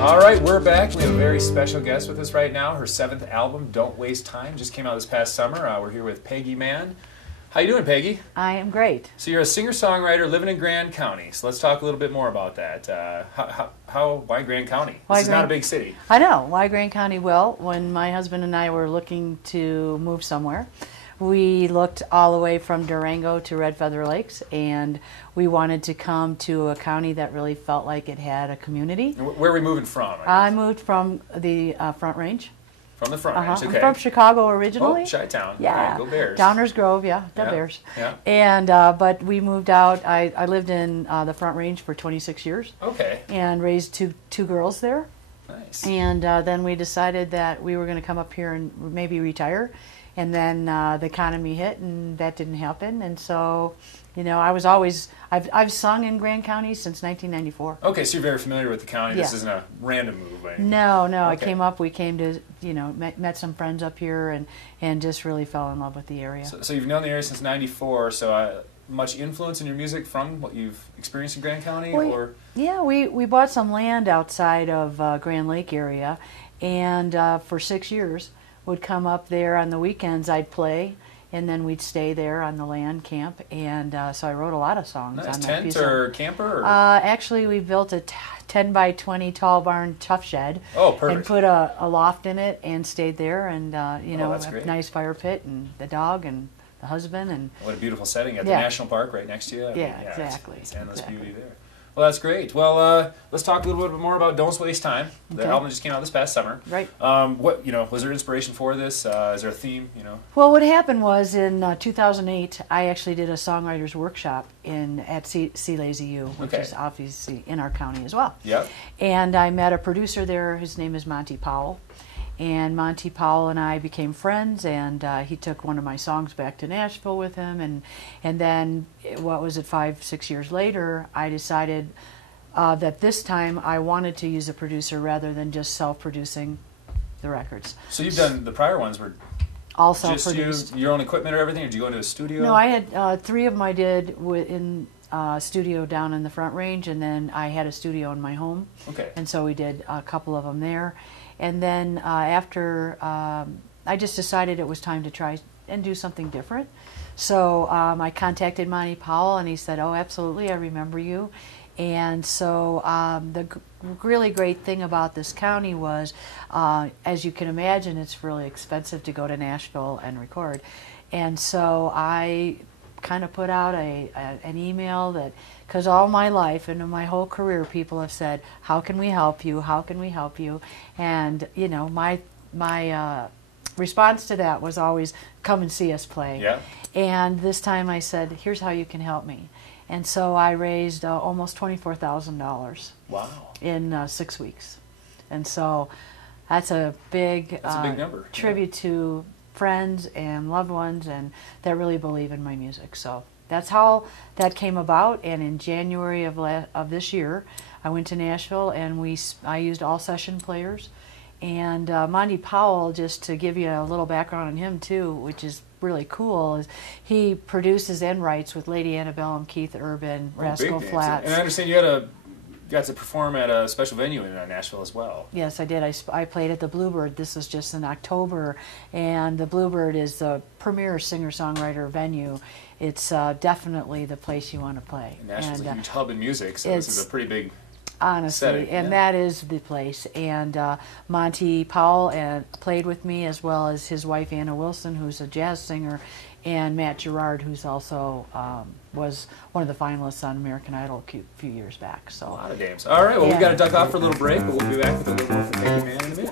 All right, we're back. We have a very special guest with us right now. Her 7th album, Don't Waste Time, just came out this past summer. We're here with Peggy Mann. How you doing, Peggy? I am great. So you're a singer-songwriter living in Grand County. So let's talk a little bit more about that. Why Grand County? This is not a big city. I know. Why Grand County? Well, when my husband and I were looking to move somewhere, we looked all the way from Durango to Red Feather Lakes, and we wanted to come to a county that really felt like it had a community. Where are we moving from? I moved from the Front Range. From the Front Range, okay. I'm from Chicago originally. Oh, Chi-Town. Yeah. All right, go Bears. Downers Grove, yeah, the Bears. Yeah. And but we moved out. I lived in the Front Range for 26 years. Okay. And raised two girls there. Nice. And then we decided that we were going to come up here and maybe retire. And then the economy hit, and that didn't happen. And so, you know, I've sung in Grand County since 1994. Okay, so you're very familiar with the county. Yeah. This isn't a random move, right? No, Okay. we came to, you know, met some friends up here and just really fell in love with the area. So you've known the area since '94. So much influence in your music from what you've experienced in Grand County, or? Yeah, we bought some land outside of Grand Lake area, and for 6 years would come up there on the weekends. I'd play, and then we'd stay there on the land camp, and so I wrote a lot of songs. Nice. On that Tent piece or camper? Or? Actually, we built a 10 by 20 tall barn tough shed. Oh, perfect. And put a loft in it and stayed there, and you know, that's a great. nice fire pit and the dog and the husband. And what a beautiful setting at the Yeah. National Park right next to you. Exactly. It's endless Exactly. beauty there. Well, that's great. Well, let's talk a little bit more about Don't Waste Time. The Okay. album just came out this past summer. Right. Was there inspiration for this? Is there a theme? Well, what happened was in 2008, I actually did a songwriters workshop at Sea Lazy U, which Okay. is obviously in our county as well. Yep. And I met a producer there. His name is Monty Powell. And Monty Powell and I became friends, and he took one of my songs back to Nashville with him. And then, 5-6 years later, I decided that this time I wanted to use a producer rather than just self-producing the records. So you've done, the prior ones were All just self-produced. your own equipment or everything, or did you go into a studio? No, I had 3 of them I did in studio down in the Front Range, and then I had a studio in my home. Okay. And so we did a couple of them there. And then after, I just decided it was time to try and do something different. So I contacted Monty Powell, and he said, "Oh, absolutely, I remember you." And so the really great thing about this county was, as you can imagine, it's really expensive to go to Nashville and record. And so I kind of put out an email that, because all my life and my whole career people have said, "How can we help you? How can we help you?" And you know, my response to that was always, "Come and see us play." Yeah. And this time I said, "Here's how you can help me." And so I raised almost $24,000. Wow. In 6 weeks. And so that's a big, number. tribute to friends and loved ones and that really believe in my music. So that's how that came about. And in January of this year, I went to Nashville, and I used all session players. And Monty Powell, just to give you a little background on him too, which is really cool, is he produces and writes with Lady Antebellum, Keith Urban, Rascal Flatts. And I understand you got to perform at a special venue in Nashville as well. Yes, I did. I played at the Bluebird. This was just in October, and the Bluebird is the premier singer-songwriter venue. It's definitely the place you want to play. And Nashville's a huge hub in music, so this is a pretty big honestly setting. And that is the place. And Monty Powell played with me, as well as his wife Anna Wilson, who's a jazz singer, and Matt Gerard, who's also was one of the finalists on American Idol a few years back. So a lot of names. All right, well, we've got to duck off for a little break, but we'll be back with a little more from Peggy Mann in a minute.